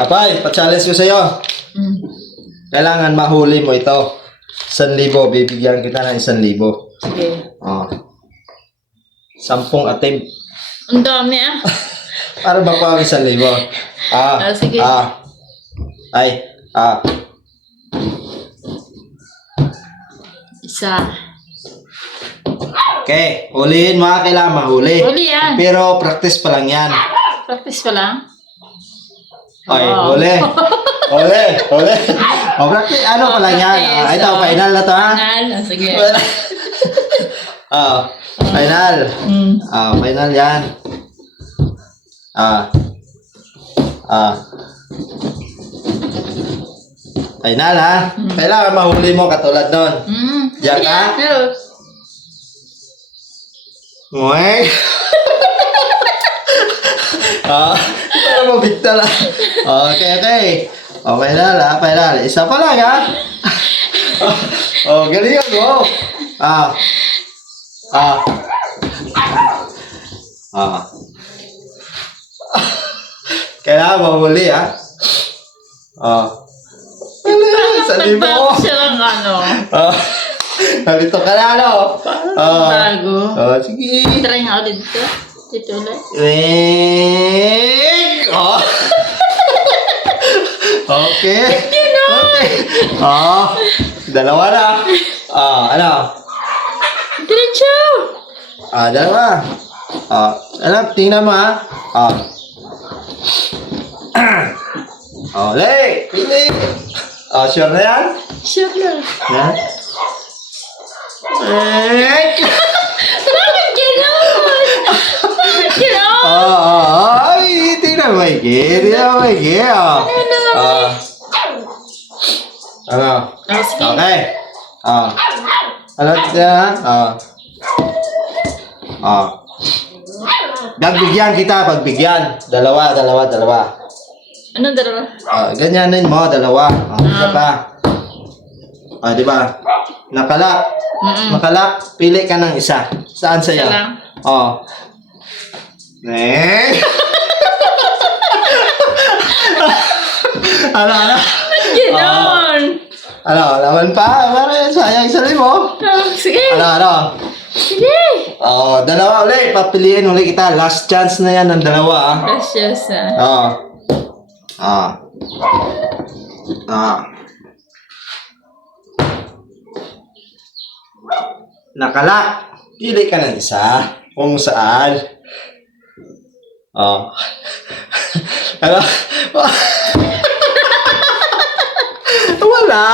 Apay, pa-challenge ko sa'yo. Kailangan mahuli mo ito. 1,000. Bibigyan kita ng 1,000. Sige. Oh. 10 attempt. Ang dami ah. Para makuha ang 1,000. Sige. Isa. Okay, huliin mo. Kailangan mahuli. Huli yan. Pero practice pa lang yan. Practice pa lang. Okay, Oo. huli. Huli. O, practice. Ano pa lang yan? Practice, Ito, final na to, ha? Final. Sige. Final. Final yan. Final, ha? Kailangan mahuli mo katulad nun. Diyan ka? Nguweng. Para mabigta lang. Okay. Final. Isa pa lang, ha? Galingan mo. Kailangan mahuli, ha? Salimo ko. Nagbago siya ng ano. Nalito ka na, ano? Bago. Sige. Try nga ulit dito. Dito ulit. Okay. Dalawa na. Ano? Diretso! Dalawa. Tingnan mo, ha? Pili. Sure na yan? Sure lang. Yan. Bakit gano'n? Bakit gano'n? Ay, tingnan mo, Mikey. Ano? Sige. Okay. Ano yan? Pagbigyan kita, Dalawa. Anong dalawa? Ganyanin mo, dalawa. Isa pa. Di ba? Nakalak. Pili ka ng isa. Saan sa'yo? Isa lang. Ano? Gano'n! Laman pa? Sayang sa mo. Sige. Ano? Sige. Dalawa ulit. Papiliin ulit kita. Last chance na yan ng dalawa, Precious ah. Nakalak. Pili ka ng isa. Kung saan. Ano? Wala.